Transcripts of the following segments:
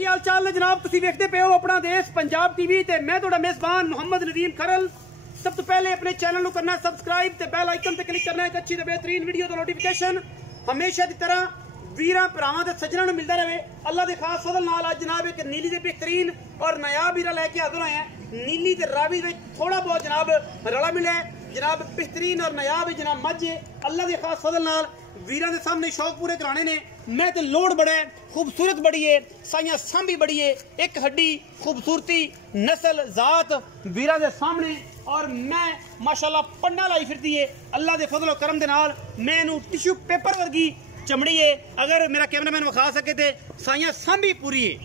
ਕੀ ਹਾਲ ਚਾਲ ਨੇ ਜਨਾਬ, ਤੁਸੀਂ ਵੇਖਦੇ ਪਏ ਹੋ ਆਪਣਾ ਦੇਸ਼ ਪੰਜਾਬ ਟੀਵੀ ਤੇ ਮੈਂ ਤੁਹਾਡਾ ਮੇਜ਼ਬਾਨ ਮੁਹੰਮਦ ਨਦੀਮ ਖਰਲ। ਸਭ ਤੋਂ ਪਹਿਲੇ ਆਪਣੇ ਚੈਨਲ ਨੂੰ ਕਰਨਾ ਸਬਸਕ੍ਰਾइब ਤੇ ਬੈਲ ਆਈਕਨ ਤੇ ਕਲਿੱਕ ਕਰਨਾ, ਇੱਕ ਅੱਛੀ ਤੇ ਬਿਹਤਰੀਨ ਵੀਡੀਓ ਦਾ ਨੋਟੀਫਿਕੇਸ਼ਨ ਹਮੇਸ਼ਾ ਦੀ ਤਰ੍ਹਾਂ ਵੀਰਾਂ ਭਰਾਵਾਂ ਤੇ ਸੱਜਣਾਂ ਨੂੰ ਮਿਲਦਾ ਰਹੇ। ਅੱਲਾਹ ਦੇ ਖਾਸ ਫਜ਼ਲ ਨਾਲ ਅੱਜ ਜਨਾਬ ਇੱਕ ਨੀਲੀ ਦੇ ਬਿਹਤਰੀਨ और नायाब हीरा लेके हाजिर आए हैं। नीली ते रावी में थोड़ा बहुत जनाब रला मिला है जनाब, बेहतरीन और नायाब जनाब मज है। अल्लाह के खास फजल नाल वीरां दे सामने शौक पूरे कराने ने। मैं ते लोड बड़ा है, खूबसूरत बड़ी है, साइयां सांभी बड़ी है, एक हड्डी खूबसूरती नस्ल जात वीरां दे सामने। और मैं माशाल्लाह पन्ना लाई फिरती है अल्लाह के फजल करम दे नाल। मैं इनू टिश्यू पेपर वर्गी चमड़ी है, अगर मेरा कैमरामैन विखा सके तो साइयां सांभी पूरी है,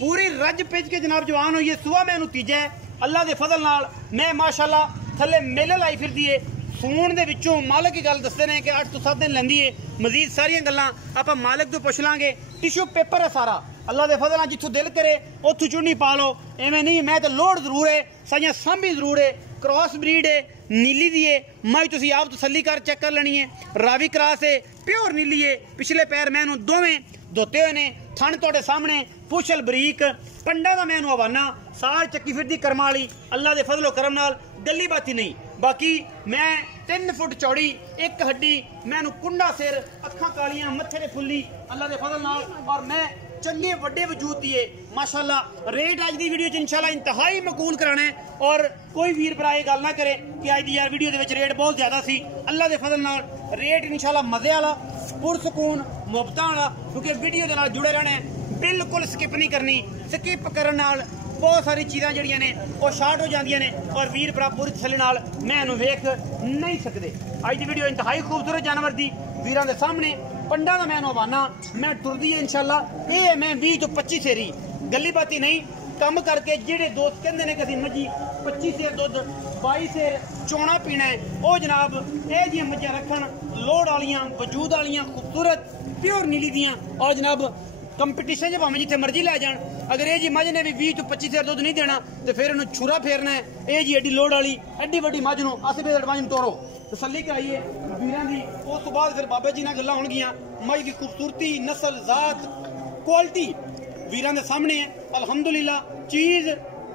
पूरी रज पिज के जनाब जवान हुई है। सुबह मैं तीजा है अल्लाह के फजल नाल। मैं माशाल्लाह थले मेले लाई फिरदी है। सूण दे विचों मालिक की गल दसदे ने कि 8 तो 7 दिन लैंदी है। मजीद सारियां गल्लां आपां मालिक तो पुछ लांगे। टिश्यू पेपर है सारा अल्लाह के फजल नाल, जिथों दिल करे उत्थों चुन्नी पा लो, एवें नहीं। मैं तो लोड जरूर है, साइयां सांभी जरूर है, क्रॉस ब्रीड है, नीली दी है। मज तुसीं आप तसल्ली कर चेक कर लेनी है। रावी क्रॉस है, प्योर नीली है। पिछले पैर मैं दोवें धोते हुए ने, थन तुहाडे सामने, पुछल बरीक, पंडा दा मैनू हवाना, सार चक्की फिरदी कर्मा वाली अल्लाह के फजलो करम नाल, गली बाती नहीं। बाकी मैं 3 फुट चौड़ी, एक हड्डी, मैनू कुंडा सिर, अखां कालियां, मत्थे दे फुल्ली अल्लाह के फजल नाल। और मैं चंगे वड्डे वजूद दी है माशाल्लाह। रेट अज दी वीडियो च इंशाल्लाह इंतहाई मकूल कराना है। और कोई वीर भरा ये गल ना करे कि अज दी यार वीडियो दे विच रेट बहुत ज्यादा सी। अल्लाह के फजल नाल रेट इंशाल्लाह मजे वाला, पुरसकून, मुफ्तां वाला, क्योंकि वीडियो दे नाल जुड़े रहना है, बिल्कुल स्किप नहीं करनी। स्किप करन नाल बहुत सारी चीज़ां जड़ियां ने वो शार्ट हो जांदियां ने और वीर भरा पूरी तसल्ली नाल मैं इहनूं वेख नहीं सकदे। अज दी वीडियो इंतहाई खूबसूरत जानवर दी वीरां दे सामने पंडा दा मैं हवाना। मैं टुरदी है इंशाल्लाह। ये मैं 20 तो 25 सेरी गली बाती नहीं कम करके जेडे दोस्त कहंदे ने कि असीं मजी 25 सेर दुध 22 सेर चोना पीना है, वो जनाब ये जी मज्जां रखन, लोड वालियां, वजूद वालियां, खूबसूरत प्योर नीली दियां। और जनाब कंपीटिशन भावें जिथे मर्जी लै जान, अगर ये जी मझ ने भी 20 तो 25 सेर दुध नहीं देना तो फिर इन्हूं छुरा फेरना है। ये जी एडी लोड वाली एडी वड्डी मझ नूं अस भी मझ नूं तोरो, तसल्ली कराइए वीरां दी। उस तो बाद फिर बाबे जी नाल गल्लां होणगियां। मझ की खूबसूरती, नस्ल, जात, क्वालिटी वीरां दे सामने है। अल्हम्दुलिल्लाह चीज़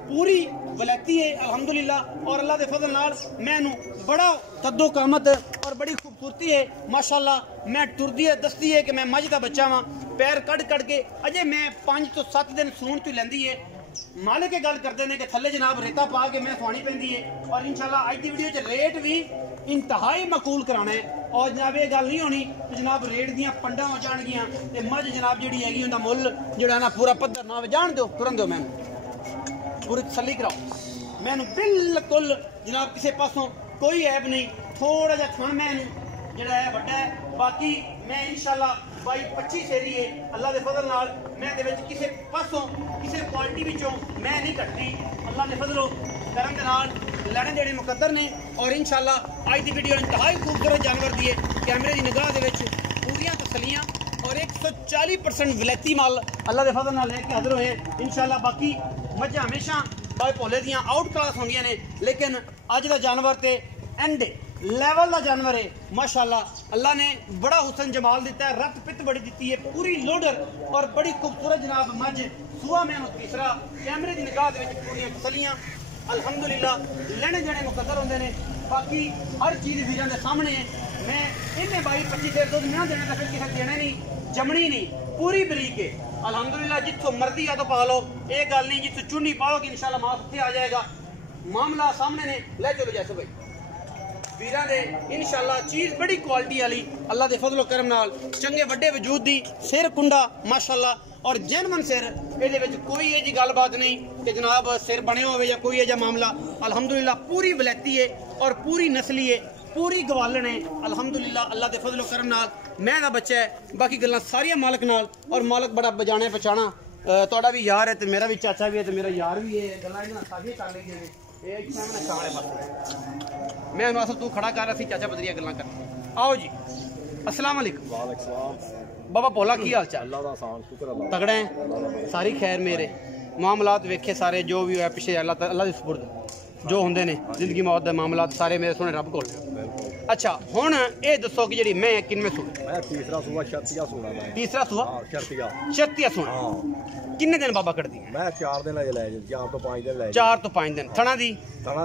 पूरी वलैती है अल्हम्दुलिल्लाह। और अल्लाह के फजल नाल मैनू बड़ा कद्दो कामत और बड़ी खूबसूरती है माशाल्लाह। मैं टुरदी है, दसदी है कि मैं मझ का बच्चा वां। पैर कड़ के अजे मैं 5 तो 7 दिन सूण तो लैंदी है। मालिक के गल करते हैं कि थले जनाब रेता पा के मैं सुहानी पैंदी है। और इंशाल्लाह अज की वीडियो च रेट भी इंतहाई मकूल कराना है। और जनाब ये गल नहीं होनी कि जनाब रेट दियां पंडा हो जाणगियां ते मझ जनाब जिहड़ी हैगी उहदा मुੱਲ जिहड़ा ना पूरा पद्धर ना जान दो, तुरन दो, मैनू पूरी तसल्ली कराओ। मैनू बिल्कुल जनाब किसी पासों कोई ऐब नहीं। थोड़ा जिहा थन मैनू जिहड़ा है वड्डा है। बाकी मैं इंशाल्लाह 22-25 सेरी है अल्लाह के फजल नाल। मैं दे विच किसी पासों किसी क्वालिटी विचों मैं नहीं घटती अल्लाह के फजलो करम दे नाल। लैणे देने मुकद्दर ने। और इंशाल्लाह अज दी वीडियो इंतहाई खूबसूरत जानवर दी है। कैमरे की निगाह दे विच पूरियां तसलियां और 140% विलायती माल अल्लाह के फजल नाल लेके हाजिर होए हैं इंशाल्लाह। बाकी मझां हमेशा बाई भोले दियां आउट क्लास होंदियां ने, लेकिन अज दा जानवर ते एंड लेवल का जानवर है माशाल्लाह। अल्लाह ने बड़ा हुसन जमाल दिता है, रत पित बड़ी दी है, पूरी लोडर और बड़ी खूबसूरत जनाब मझ। सुबह में तीसरा कैमरे की निगाह पूरी तसलियां अल्हम्दुलिल्लाह। लेने देने मुकद्दर होंगे ने। बाकी हर चीज़ वीरां दे सामने है। मैं इन्हें 22-25 सेर दुध ना देना तो फिर किसी देना नहीं, जमनी नहीं, पूरी बरीक है अल्हम्दुलिल्लाह। जितों मर्जी आ तो पा लो, ये गल नहीं जितों चुन्नी पाओगे इंशाल्लाह मास उत्थे आ जाएगा। मामला सामने ने, ले चलो जैसे भाई वीरां दे इंशाल्लाह चीज़ बड़ी क्वालिटी वाली अल्लाह के फजलो करम नाल। चंगे वड्डे वजूद दी, सिर कुंडा माशाल्लाह और जैनवन सिर। ये कोई ये जी गलबात नहीं कि जनाब सिर बने होवे या कोई यह मामला। अल्हम्दुलिल्लाह पूरी वलैती है और पूरी नस्ली है, पूरी गवालन है अल्हम्दुलिल्लाह अल्लाह के फजलो करम नाल। मैं दा बच्चा है। बाकी गल्लां सारियां मालिक नाल। और मालिक बड़ा बजाने पछाना तुहाडा भी यार है तो मेरा भी चाचा भी है तो मेरा यार भी है। गल्लां इन्हां सारियां कर लईआं ने। मैं असल तू खड़ा कर रहा चाचा बदरिया गल्लां कर। आओ जी अस्सलाम वालेकुम। वालेकुम सलाम। बाबा भोला की हाल चाल? अल्लाह दा आसान शुक्र अल्लाह। तगड़े हैं सारी खैर मेरे मामलात वेखे सारे जो भी है पिछे अल्लाह दी सुपुर्द जो होंदे ने जिंदगी मौत दे मामलात सारे मेरे सोने रब कोल। अच्छा हुण ये दसो कि जेहड़ी मैं किनवें सूआ? मैं तीसरा सूआ छत्तिया सूना। तीसरा सूआ छत्तिया छत्तिया सूना। किन्ने दिन बाबा कटदी है? मैं 4 दिन लै जी, 4 तो 5 दिन लै 4 तो 5 दिन। थना दी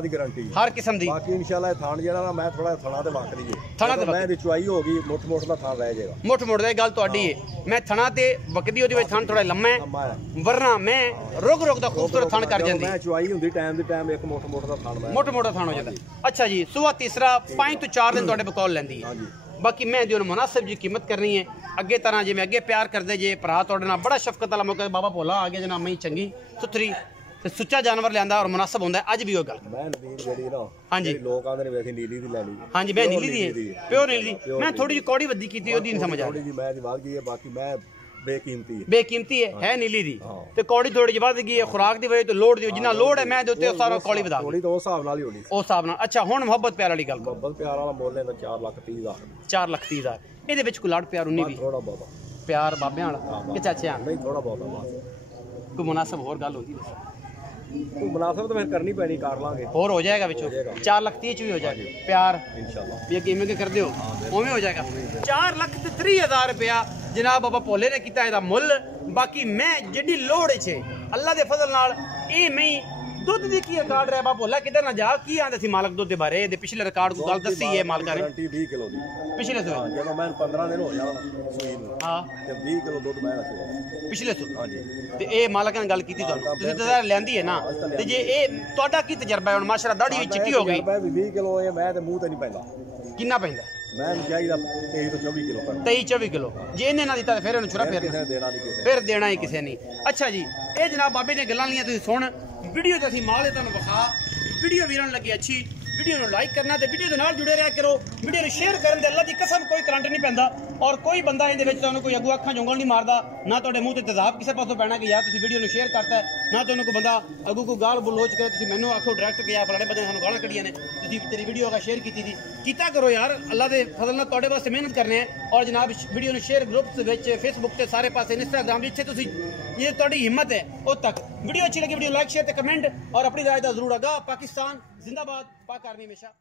गारंटी हर किस्म दी। बाकी इंशाल्लाह थान जेड़ा ना मैं थोड़ा थना ते वक दी थना ते मैं चुआई होगी मुठ मुठ दा थान रह जाएगा। मुठ मुठ दी गल तुहाडी है। मैं थना ते वकदी ओदी विच थान थोड़ा लम्मा है, वरना मैं रुक रुक दा खूबसूरत थान कर जांदी। मैं चुआई हुंदी टाइम दे टाइम एक मुठ मुठ दा थान मैं मुठ मुठ दा थान हो जांदा। अच्छा जी, सुआ तीसरा 5 तो 4 दिन तुहाडे बकौल लैंदी है। बाकी मैं जो मुनासिब जी कीमत करनी है अगे तरह जिवें अगे प्यार करदे जे भरा तुहाडे नाल बड़ा शफकत वाला मौका बाबा भोला आ गया जनाब। मैं चंगी सुथरी ते सुच्चा जानवर लियांदा और मुनासिब होंदा अज भी वो गल। मैं नदीन जेड़ी ना हां जी लोग आंदे ने वेखी नीली दी ले ली। हां जी मैं नीली दी है, प्योर नीली। मैं थोड़ी जी कौड़ी वद्दी कीती ओदी नहीं समझ आ थोड़ी जी मैं दी वाद गई है, बाकी मैं बेकीमती है नीली दी ते कौड़ी थोड़ी जी वध गई है खुराक दी वजह तो लोड दी जिन्ना लोड है मैं दे उत्ते सारा कौड़ी वधा थोड़ी तो उस हिसाब नाल ही होनी उस हिसाब नाल। अच्छा हुन मोहब्बत प्यार वाली गल मोहब्बत प्यार वाला बोलने दा 4,30,000 4,30,000 ਇਹਦੇ ਵਿੱਚ ਕੋਈ ਲਾੜ ਪਿਆਰ ਉਨੀ ਵੀ थोड़ा बहुत ਪਿਆਰ ਬਾਬਿਆਂ ਵਾਲਾ ਕਿ ਚਾਚਿਆਂ नहीं थोड़ा बहुत बस ਕੋਈ ਮੁਨਾਸਬ ਹੋਰ ਗੱਲ ਹੁੰਦੀ ਦੱਸੋ। तो मुनासिब तो फिर करनी पैनी कर लांगे और हो जाएगा विचों 4,30,000 भी हो जाएगा प्यार इंशाल्लाह। ये किमें के कर दियो ओवें हो जाएगा 4,30,000 रुपया जनाब बाबा भोले ने किया ਇਹਦਾ ਮੁੱਲ। बाकी मैं जिहड़ी लोड़ छे अल्लाह दे फजल नाल ए मैं दुध दी की रिकॉर्ड रहा बाबा भोला किधर ना जा की आंदे सी मालक दुध दे बारे दे पिछले रिकॉर्ड को गल दसी है मालका ने गारंटी 20 किलो दी पिछले सो जब मैं 15 दिन हो जाना सुई ਨੂੰ हां ਤੇ 20 ਕਿਲੋ ਦੁੱਧ ਮੈਂ ਰੱਖਿਆ ਪਿਛਲੇ ਸੋ। ਹਾਂਜੀ ਤੇ ਇਹ ਮਾਲਕ ਨੇ ਗੱਲ ਕੀਤੀ ਤੁਹਾਨੂੰ ਤੁਸੀਂ ਤਾਂ ਲੈਂਦੀ ਹੈ ਨਾ ਤੇ ਜੇ ਇਹ ਤੁਹਾਡਾ ਕੀ ਤਜਰਬਾ ਹੈ ਹੁਣ ਮਾਸ਼ਾਅੱਲਾ ਦਾੜੀ ਵੀ ਚਿੱਟੀ ਹੋ ਗਈ 20 ਕਿਲੋ ਇਹ ਮੈਂ ਤੇ ਮੂੰਹ ਤੇ ਨਹੀਂ ਪੈਂਦਾ ਕਿੰਨਾ ਪੈਂਦਾ ਮੈਂ ਚਾਹੀਦਾ 23 ਤੋਂ 24 ਕਿਲੋ ਕਰ 23-24 ਕਿਲੋ ਜੇ ਇਹਨੇ ਨਾ ਦਿੱਤਾ ਫਿਰ ਇਹਨੂੰ ਛੁਰਾ ਫੇਰ ਕਿਸੇ ਦੇਣਾ ਨਹੀਂ ਕਿਸੇ ਫਿਰ ਦੇਣਾ ਹੀ ਕਿਸੇ ਨਹੀਂ। ਅੱਛਾ ਜੀ ਇਹ ਜਨਾਬ ਬਾਬੇ ਦੀਆਂ ਗੱਲਾਂ ਲੀਆਂ ਤੁਸੀਂ ਸੁਣ ਵੀਡੀਓ ਤੇ ਅਸੀਂ ਮਾਲ ਤੁਹਾਨੂੰ ਵਿਖਾ ਵੀਡੀਓ ਵੀਰਾਂ ਨੂੰ ਲੱਗੀ ਅੱਛੀ ਵੀਡੀਓ ਨੂੰ ਲਾਈਕ ਕਰਨਾ ਤੇ ਵੀਡੀਓ ਦੇ ਨਾਲ ਜੁੜੇ ਰਿਹਾ ਕਰੋ। ਵੀਡੀਓ ਨੂੰ ਸ਼ੇਅਰ ਕਰਨ ਦੇ ਅੱਲਾ ਦੀ ਕਸਮ ਕੋਈ ਕਰੰਟ ਨਹੀਂ ਪੈਂਦਾ ਔਰ ਕੋਈ ਬੰਦਾ ਇਹਦੇ ਵਿੱਚ ਤੁਹਾਨੂੰ ਕੋਈ ਅਗੂ ਅੱਖਾਂ ਜੁੰਗਲ ਨਹੀਂ ਮਾਰਦਾ ਨਾ ਤੁਹਾਡੇ ਮੂੰਹ ਤੇ ਤੇਜ਼ਾਬ ਕਿਸੇ ਪਾਸੋਂ ਪੈਣਾ ਕਿ ਯਾਰ ਤੁਸੀਂ ਵੀਡੀਓ ਨੂੰ ਸ਼ੇਅਰ ਕਰਤਾ ਨਾ ਤੁਹਾਨੂੰ ਕੋਈ ਬੰਦਾ ਅਗੂ ਕੋਈ ਗਾਲ ਬਲੋਚ ਕਰੇ ਤੁਸੀਂ ਮੈਨੂੰ ਆਖੋ ਡਾਇਰੈਕਟ ਕਿ ਆ ਫਲਾਣੇ ਬੰਦੇ ਸਾਨੂੰ ਗਾਲਾਂ ਕੱਢੀਆਂ ਨੇ ਤੁਸੀਂ ਤੇਰੀ ਵੀਡੀਓ ਅਗਾ ਸ਼ੇਅਰ ਕੀਤੀ ਸੀ ਕੀਤਾ ਕਰੋ ਯਾਰ ਅੱਲਾ ਦੇ ਫਜ਼ਲ ਨਾਲ ਤੁਹਾਡੇ ਵਾਸਤੇ ਮਿਹਨਤ ਕਰਨੇ ਆ। ਔਰ ਜਨਾਬ ਵੀਡੀਓ ਨੂੰ ਸ਼ੇਅਰ ਗਰੁੱਪਸ ਵਿੱਚ ਫੇਸਬੁੱਕ ਤੇ ਸਾਰੇ ਪਾਸੇ ਇੰਸਟਾਗ੍ਰਾਮ ਜਿੱਥੇ ਤੁਸੀਂ ਇਹ ਤੁਹਾਡੀ ਹਿੰਮਤ ਹੈ ਉਹ ਤੱਕ ਵੀਡੀਓ अच्छी लगी वीडियो लाइक शेयर कमेंट और अपनी राय का जरूर आगा। पाकिस्तान जिंदाबाद, पाक आर्मी हमेशा।